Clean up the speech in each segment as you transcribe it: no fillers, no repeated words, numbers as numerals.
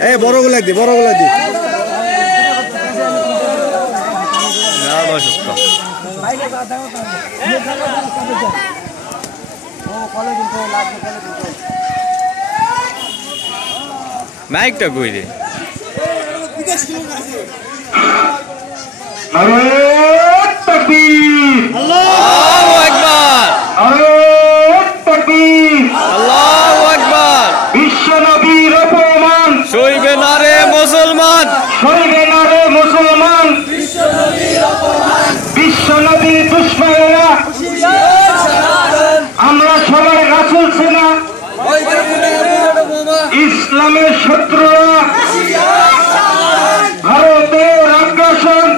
এই বড়গুলা দি মাইকটা কই রে আল্লাহু আকবার আল্লাহু আকবার বিশ্ব নবীর অপমান সইবে না রে মুসলমান বিশ্ব নবীর দুশমনেরা আমরা সবাই রাসূল সেনা ইসলামের শত্রুরা ভারতের আগ্রাসন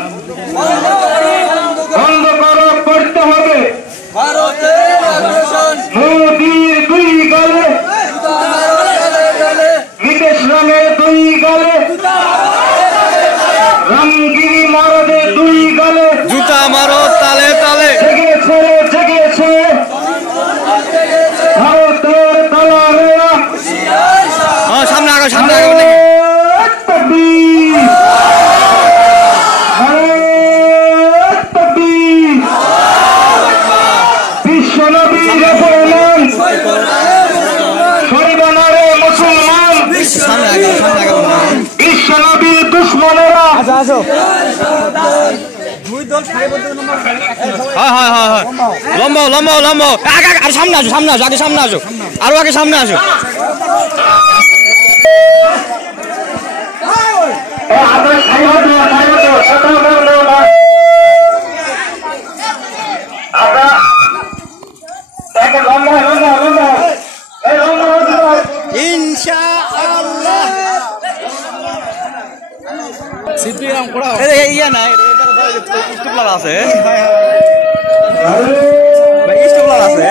বন্ধ করতে হবে মোদির দুই গালে বিদেশ রামের দুই গালে রামগিরি মহারাজের দুই গালে জুতা মারো তালে তালে জেগেছে ভারতের দালালেরা সামনে আগে বিশ্ব নবীর অপমান সরিবানারে মুসলমান বিশ্ব নবীর দুশমনেরা লম্বা আর সামনে আসো আগে সামনে আসো আরো আগে সামনে আসো ইনশাআল্লাহ সিদ্দিরাম কোড়া ইয়া না স্টুপলার আছে ভাই স্টুপলার আছে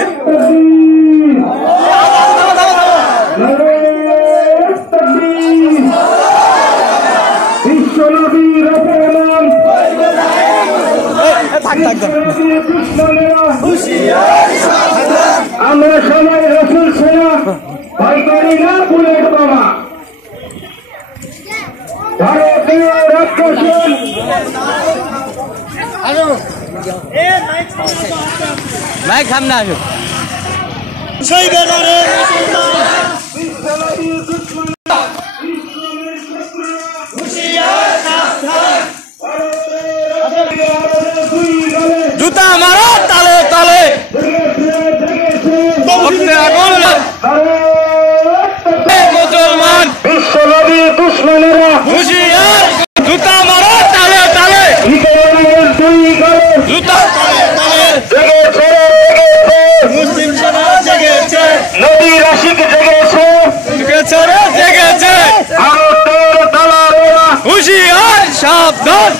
বিশ্বনবীর অপমান আমরা সবাই রাসূল সেনা ভয় করি না বুলেট বোমা ভারতীয় রাক্ষসন মাইক সামনে আসো জুতা মারো তালে তালে মুসলমান বিশ্ব নবীর দুশমনেরা হুঁশিয়ার জুতা মারো তালে তালে দুই গালে জুতা তালে তালে মুসলিম সমাজ জেগেছে নবীর আশিক জেগেছে জেগেছে ভারতের দালালেরা হুঁশিয়ার সাবধান